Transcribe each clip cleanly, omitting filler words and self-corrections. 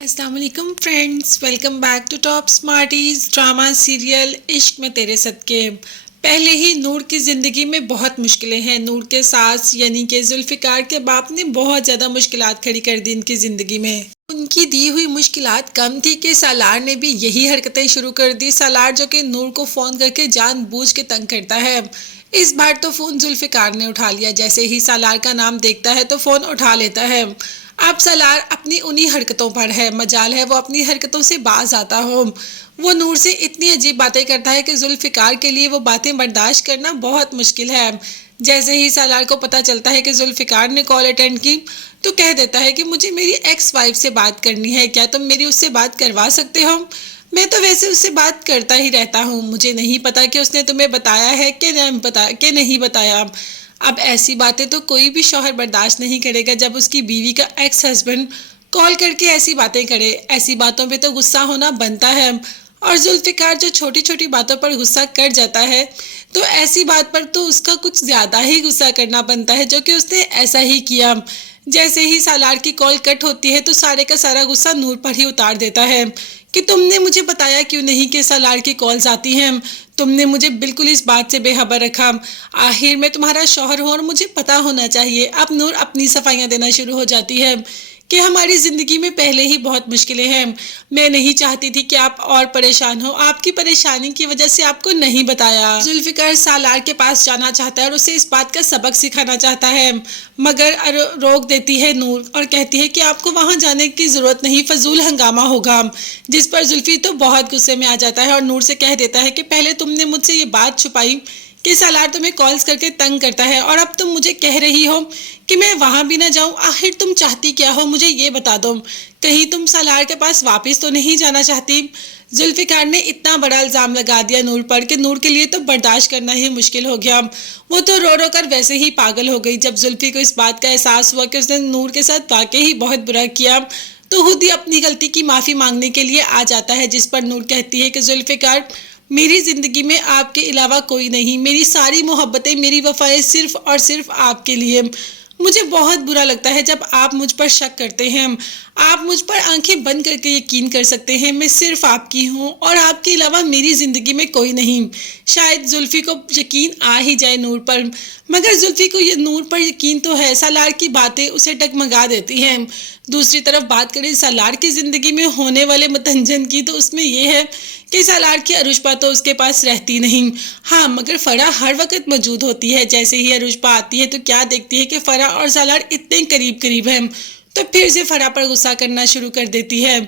अस्सलाम वालेकुम friends, welcome back to top smarties drama serial इश्क में तेरे सदके। पहले ही नूर की ज़िंदगी में बहुत मुश्किलें हैं। नूर के सास यानी कि जुल्फ़िकार के बाप ने बहुत ज़्यादा मुश्किलात खड़ी कर दी इनकी ज़िंदगी में। उनकी दी हुई मुश्किलात कम थी कि सालार ने भी यही हरकतें शुरू कर दी। सालार जो कि नूर को फ़ोन करके जानबूझ के तंग करता है। इस बार तो फ़ोन जुल्फ़िकार ने उठा लिया। जैसे ही सालार का नाम देखता है तो फ़ोन उठा लेता है। अब सालार अपनी उन्हीं हरकतों पर है। मजाल है वो अपनी हरकतों से बाज आता हो। वो नूर से इतनी अजीब बातें करता है कि जुल्फ़िकार के लिए वो बातें बर्दाश्त करना बहुत मुश्किल है। जैसे ही सालार को पता चलता है कि जुल्फ़िकार ने कॉल अटेंड की तो कह देता है कि मुझे मेरी एक्स वाइफ से बात करनी है, क्या तुम मेरी उससे बात करवा सकते हो? मैं तो वैसे उससे बात करता ही रहता हूँ, मुझे नहीं पता कि उसने तुम्हें बताया है कि नहीं बताया। अब ऐसी बातें तो कोई भी शौहर बर्दाश्त नहीं करेगा जब उसकी बीवी का एक्स हस्बैंड कॉल करके ऐसी बातें करे। ऐसी बातों पे तो गुस्सा होना बनता है। और जुल्फ़िकार जो छोटी छोटी बातों पर गुस्सा कर जाता है तो ऐसी बात पर तो उसका कुछ ज़्यादा ही गुस्सा करना बनता है, जो कि उसने ऐसा ही किया। जैसे ही सालार की कॉल कट होती है तो सारे का सारा गुस्सा नूर पर ही उतार देता है कि तुमने मुझे बताया क्यों नहीं कि सालार की कॉल्स आती हैं। तुमने मुझे बिल्कुल इस बात से बेखबर रखा। आखिर मैं तुम्हारा शौहर हूँ और मुझे पता होना चाहिए। अब नूर अपनी सफाइयाँ देना शुरू हो जाती है कि हमारी ज़िंदगी में पहले ही बहुत मुश्किलें हैं। मैं नहीं चाहती थी कि आप और परेशान हो। आपकी परेशानी की वजह से आपको नहीं बताया। जुल्फ़िकार सालार के पास जाना चाहता है और उसे इस बात का सबक सिखाना चाहता है, मगर रोक देती है नूर और कहती है कि आपको वहाँ जाने की ज़रूरत नहीं, फजूल हंगामा होगा। जिस पर जुल्फ़ी तो बहुत गुस्से में आ जाता है और नूर से कह देता है कि पहले तुमने मुझसे ये बात छुपाई कि सालार तुम्हें कॉल्स करके तंग करता है और अब तुम मुझे कह रही हो कि मैं वहां भी ना जाऊं। आखिर तुम चाहती क्या हो, मुझे ये बता दो। कहीं तुम सालार के पास वापस तो नहीं जाना चाहती? जुल्फ़िकार ने इतना बड़ा इल्ज़ाम लगा दिया नूर पर कि नूर के लिए तो बर्दाश्त करना ही मुश्किल हो गया। वो तो रो रो कर वैसे ही पागल हो गई। जब जुल्फ़ी को इस बात का एहसास हुआ कि उसने नूर के साथ वाकई ही बहुत बुरा किया तो खुद ही अपनी गलती की माफ़ी मांगने के लिए आ जाता है। जिस पर नूर कहती है कि जुल्फ़िकार, मेरी ज़िंदगी में आपके अलावा कोई नहीं, मेरी सारी मोहब्बतें, मेरी वफ़ाएं सिर्फ़ और सिर्फ़ आपके लिए। मुझे बहुत बुरा लगता है जब आप मुझ पर शक करते हैं। आप मुझ पर आंखें बंद करके यकीन कर सकते हैं मैं सिर्फ आपकी हूँ और आपके अलावा मेरी ज़िंदगी में कोई नहीं। शायद जुल्फ़ी को यकीन आ ही जाए नूर पर, मगर जुल्फ़ी को ये नूर पर यकीन तो है। सालार की बातें उसे डगमगा देती हैं। दूसरी तरफ बात करें सालार की ज़िंदगी में होने वाले मतंजन की, तो उसमें यह है कि सालार की अरुष्पा तो उसके पास रहती नहीं। हाँ, मगर फ़राह हर वक्त मौजूद होती है। जैसे ही अरुष्पा आती है तो क्या देखती है कि फ़राह और सालार इतने करीब करीब हैं, तो फिर से फ़राह पर गुस्सा करना शुरू कर देती है।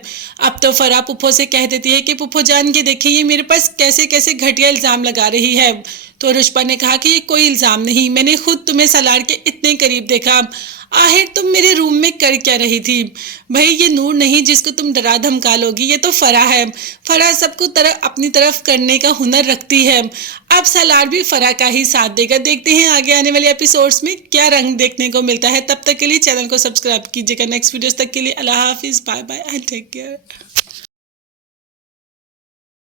अब तो फ़राह पुप्पो से कह देती है कि पुप्पो जान के देखिए ये मेरे पास कैसे कैसे घटिया इल्ज़ाम लगा रही है। तो अरुष्पा ने कहा कि ये कोई इल्ज़ाम नहीं, मैंने खुद तुम्हें सालार के इतने करीब देखा। आखिर तुम मेरे रूम में कर क्या रही थी? भाई ये नूर नहीं जिसको तुम डरा धमका लोगी, ये तो फ़राह है। फ़राह सबको अपनी तरफ करने का हुनर रखती है। अब सालार भी फ़राह का ही साथ देगा। देखते हैं आगे आने वाले एपिसोड्स में क्या रंग देखने को मिलता है। तब तक के लिए चैनल को सब्सक्राइब कीजिएगा। नेक्स्ट वीडियोस तक के लिए अल्लाह हाफिज़, bye bye and take care.